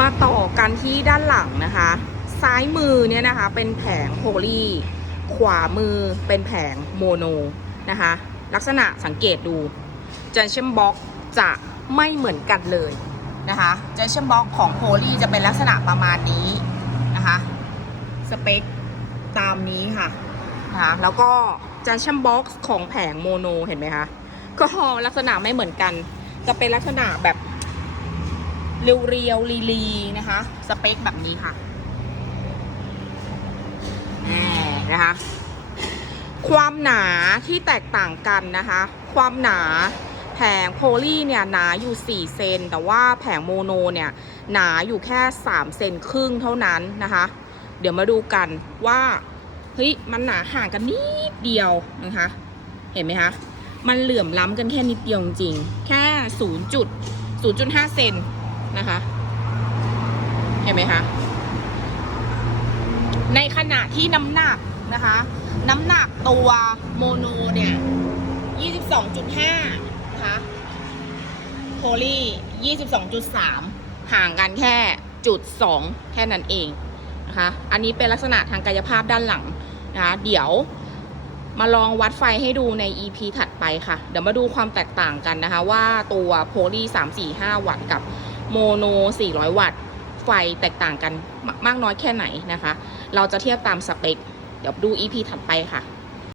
มาต่อกันที่ด้านหลังนะคะ ซ้ายมือเนี่ยนะคะเป็นแผงโพลีขวามือเป็นแผงโมโนนะคะ ลักษณะสังเกตดู junction box จะไม่เหมือนกันเลยนะคะ junction box ของโพลีจะเป็นลักษณะประมาณนี้นะคะสเปคตามนี้ค่ะนะคะแล้วก็ junction box ของแผงโมโนเห็นไหมคะก็ลักษณะไม่เหมือนกัน จะเป็นลักษณะแบบ เรียวๆลีลีนะคะ สเปคแบบนี้ค่ะน่นะคะ ความหนาที่แตกต่างกันนะคะ ความหนาแผงโพลีเนี่ยหนาอยู่ 4 เซน แต่ว่าแผงโมโนเนี่ยหนาอยู่แค่ 3 เซนครึ่งเท่านั้นนะคะ เดี๋ยวมาดูกันว่าเฮ้ยมันหนาห่างกันนิดเดียวนะคะ เห็นไหมคะมันเหลื่อมล้ำกันแค่นิดเดียวจริง แค่0จุด0.5 เซน นะคะ เห็นไหมคะในขณะที่น้ำหนักนะคะ น้ำหนักตัวโมโนเนี่ย 22.5 นะคะโพลี22.3 ห่างกันแค่จุด2แค่นั้นเองนะคะ อันนี้เป็นลักษณะทางกายภาพด้านหลังนะคะ เดี๋ยวมาลองวัดไฟให้ดูใน EP ถัดไปค่ะ เดี๋ยวมาดูความแตกต่างกันนะคะ ว่าตัวโพลี345 วัตต์กับ โมโน 400 วัตต์ ไฟแตกต่างกันมากน้อยแค่ไหนนะคะ เราจะเทียบตามสเปค เดี๋ยวดู EP ถัดไปค่ะ